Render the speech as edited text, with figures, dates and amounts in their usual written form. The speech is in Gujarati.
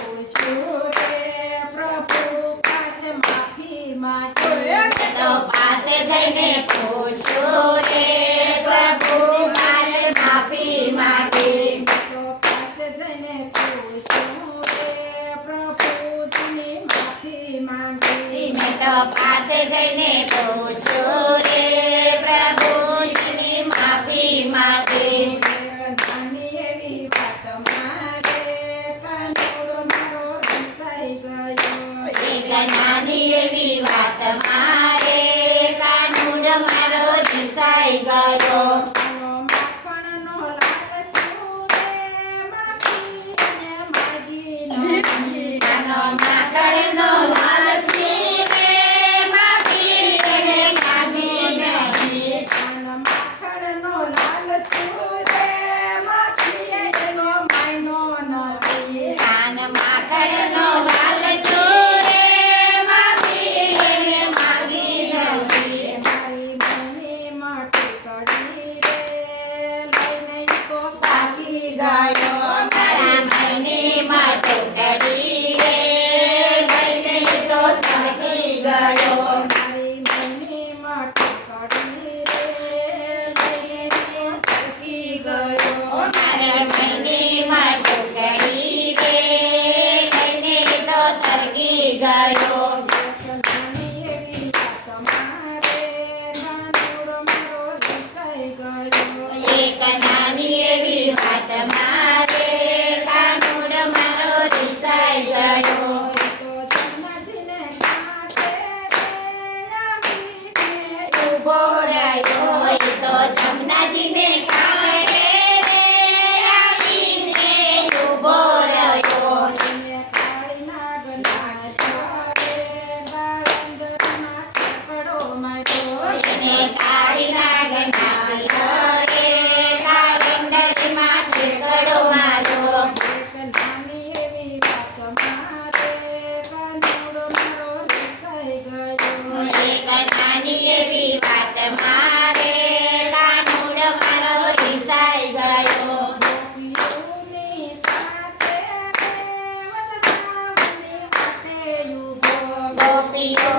પૂછ્યું રે પ્રભુ પાસે માફી માંગી મેં તો પાસે જઈને પૂછ્યું રે પ્રભુ પાસે માફી માંગી તો પાસે જઈને પૂછ્યું રે પ્રભુજીની માફી માંગી મેં તો પાસે જઈને પૂછ્યું રે પ્રભુજીની માફી માંગી નાની એવી વાત મારે કાનુડો મારો રસાઈ ગયો એક નાની એવી વાત મારે કાનુડ મારો રિસાઈ ગયો માખણનો લાલચું રે માગીને માગી નથી નાનો માકડનો લાલચી રે માગી એને માગી નથી માખણનો લાલચું રે માગીએ એનો માયનો નથી કાન માકડનો લાલચો રે માગી એને માગી નથી મારી મમ્મી માટે કડી રે લઈને ઈ તો સાકી ગયો મારા મૈની માટે કડી રે લઈને તો સાકી ગયો મારી મમ્મી માટે કડી રે લઈને ઈ તો સાકી ગયો મારા મૈની માટે કડી રે લઈને તો સરકી ગયો નાની એવી વાત મારે નાનોડો મારો રસાઈ ગયો એક નાની એવી વાત મારે કાનુડ મારો રિસાઈ ગયો તો જન્મજીને કાંઠે રે આવીને ઊભો રહ્યો એ તો જમનાજીને કાંઠે રે આવીને ઊભો રહ્યો એને કાળી નાગના જોડે બાળંદરના ઠેકડો માર્યો એને કાળી નાગના ઘરે કાળંદરીમાં ઠેકડો માર્યો એક નાની એવી વાત મારે કાનુડો મારો રસાઈ ગયો એક નાની એવી વાત મારે કાનુડ મારો રિસાઈ ગયો ગોપીઓની સાથે રે વનરામની માટે ઊભો ગોપીઓ